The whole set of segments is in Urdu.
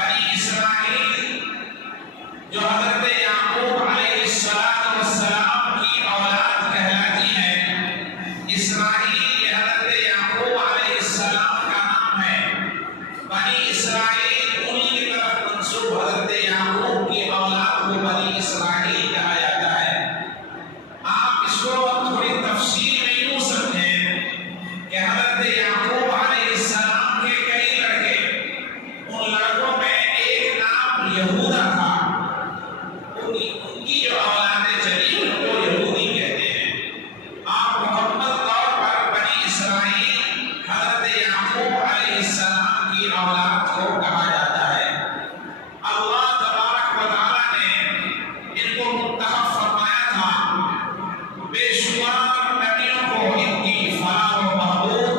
بنی اسرائیل جو حضرت یعقوب علیہ السلام کی اولاد کہلاتی ہے، اسرائیل یہ حضرت یعقوب علیہ السلام کا نام ہے۔ بنی اسرائیل انہی کی طرف منسوب حضرت یعقوب کی اولاد کو بنی اسرائیل کہا جاتا ہے۔ آپ اس کو تھوڑی تفصیل میں یوں سمجھیں کہ حضرت یعقوب علیہ السلام کے کئی لڑکے، ان لڑکوں میں ایک نام یہودا تھا، ان کی جو اولادیں چلی ان کو یہودی کہتے ہیں۔ آپ مکمل طور پر بنی اسرائیل حضرت یعقوب علیہ السلام کی اولاد کو کہا جاتا ہے۔ اللہ تبارک و تعالیٰ نے ان کو منتخب فرمایا تھا، بے شمار نبیوں کو ان کی فلاح و بہبود،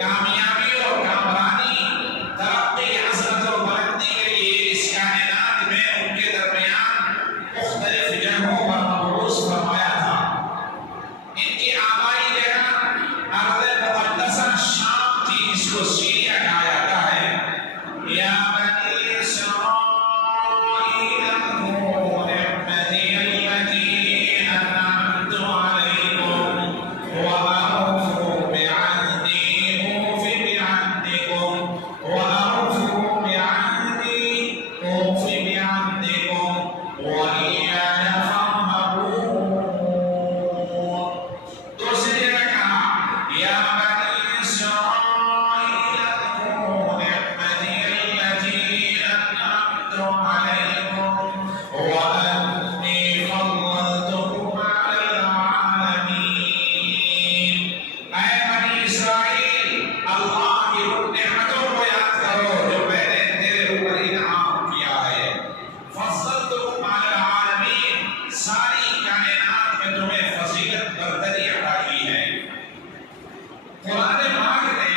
کامیابی اور کامرانی، ترقی، عظمت اور بلندی کے لیے اس کائنات میں ان کے درمیان مختلف جگہوں پر مبعوث فرمایا تھا۔ ان کی آبائی جگہ ارض مقدسہ شام تھی، جس کو سیریا کہا جاتا ہے۔ یا بنی اسرائیل اذکروا نعمتی التي انعمت علیکم وأوفوا بعہدی اوف بعہدکم وأوفوا بعہدی اوف بعہدکم وإیایا فارہبون۔ دوسری جگہ کہا یا بنی اسرائیل اذکروا نعمتی التي انعمت علیکم وأنی فضلتکم علی العالمین۔ اے بنی اسرائیل، اللہ کی ان نعمتوں کو یاد کرو جو میں نے تیرے اوپر انعام کیا ہے۔ فضلتکم علی العالمین، ساری کائنات میں تمہیں فضیلت برتری عطا کی ہے۔ قرآن پاک نے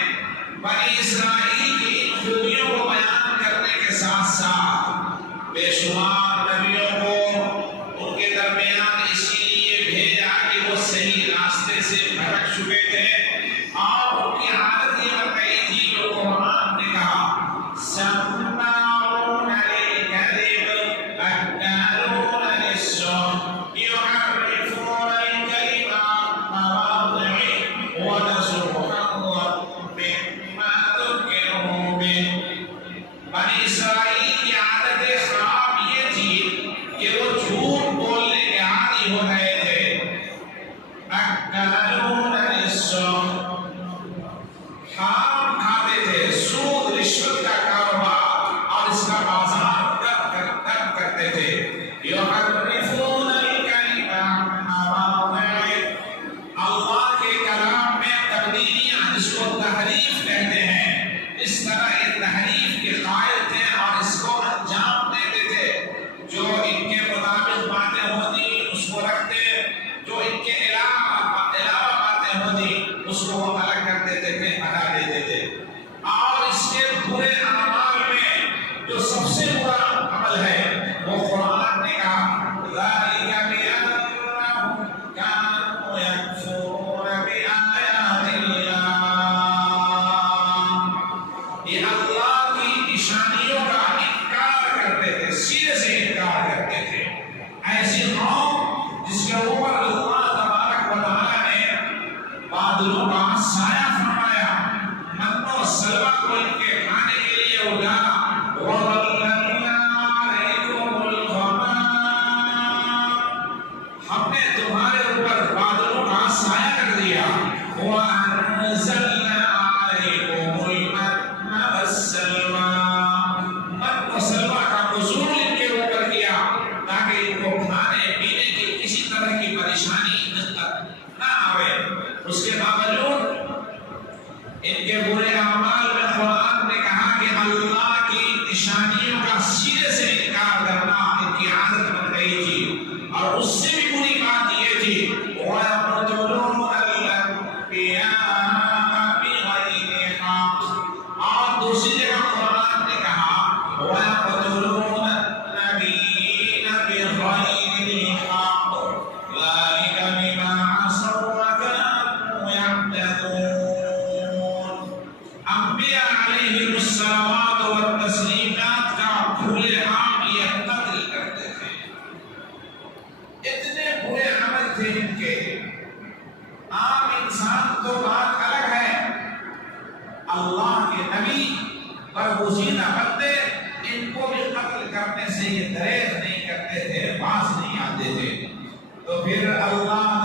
بنی اسرائیل کی خوبیوں کو بیان کرنے کے ساتھ ساتھ بے شمار نبیوں کو ان کے درمیان اسی لیے بھیجا کہ وہ صحیح راستے سے بھٹک چکے تھے، اور ان کی عادت یہ بن گئی تھی جو قرآن نے کہا سماعون للکذب اکالون للسحت یحرفون الکلم عن مواضعه ونسوا حظا مما ذکروا به۔ بنی اسرائیل کی عادت خراب یہ تھی کہ وہ جھوٹ بولنے کے عادی ہو گئے تھے۔ اکالون للسحت، حرام کھاتے تھے، سود رشوت کا کاروبار اور اس کا بازار کم کرتے تھے۔ یحرفون الکلم عن مواضعه، اللہ کے کلام میں تبدیلیاں جس کو تحریف کہتے ہیں، اس طرح یہ تحریف کے قائل تھے اور اس کو انجام دیتے تھے۔ جو ان کے مطابق باتیں ہوتی اس کو رکھتے، جو ان کے علاوہ باتیں ہوتی اس کو وہ الگ کر دیتے تھے، ہٹا دیتے تھے۔ اور اس کے برے اعمال میں جو سب سے برا عمل ہے وہ قرآن نے کہا ذَلِكَ بِأَنَّهُمْ كَانُوا يَكْفُرُونَ بِآيَاتِ اللَّهِ، یہ اللہ کی نشانیوں کا انکار کرتے تھے، سیدھے سے انکار کرتے تھے۔ ایسی قوم جس کے اوپر اللہ تبارک و تعالیٰ نے بادلوں کا سایہ فرمایا، من و سلوہ کو ان کے کھانے کے لیے اڑایا، وَظَلَّلْنَا عَلَيْكُمُ الْغَمَامَ، ہم نے تمہارے اوپر بادلوں کا سایہ کر دیا، وَأَنزَلْنَا عَلَيْكُمُ الْمَنَّ وَالسَّلْوَىٰ، من و سلوہ کا نزول ان کے اوپر کیا تاکہ ان کو کھانے پینے کی کسی طرح کی پریشانی نہ آئے۔ اس کے باوجود ان کے برے اعمال میں قرآن نے کہا کہ اللہ کی نشانیوں کا سیدھے سے انکار کرنا ان کی عادت بن گئی تھی۔ اور اس سے بھی بری بات یہ تھی وَيَقْتُلُونَ الْأَنبِيَاءَ بِغَيْرِ حَقٍّ، اور دوسری جگہ قرآن نے کہا وَيَقْتُلُونَ النَّبِيِّينَ بِغَيْرِ حَقٍّ ذَلِكَ بِمَا عَصَوا وَكَانُوا يَعْتَدُونَ۔ انبیاء علیہ الصلوات والتسلیمات کا تھے ان کے، عام انسان تو بات الگ ہے، اللہ کے نبی برگزیدہ بندے ان کو بھی قتل کرنے سے یہ دریغ نہیں کرتے تھے، باز نہیں آتے تھے۔ تو پھر اللہ